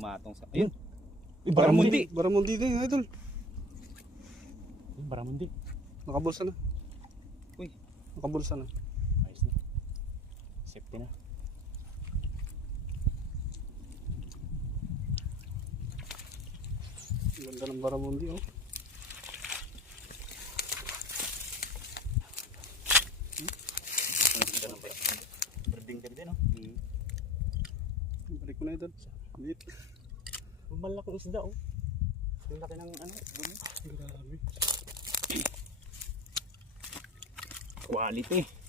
Umatong sa... Ayun! Baramundi. Baramundi din, idol. Baramundi. Nakabulsa na. Uy. Nakabulsa na. Ayos na. Safety na. Ganda ng baramundi, oh. Berding ka din, no? Balik ko na, idol. Lit. Malaking isda, oh. Yung laki ng ano, dumi. Grabe. Quality.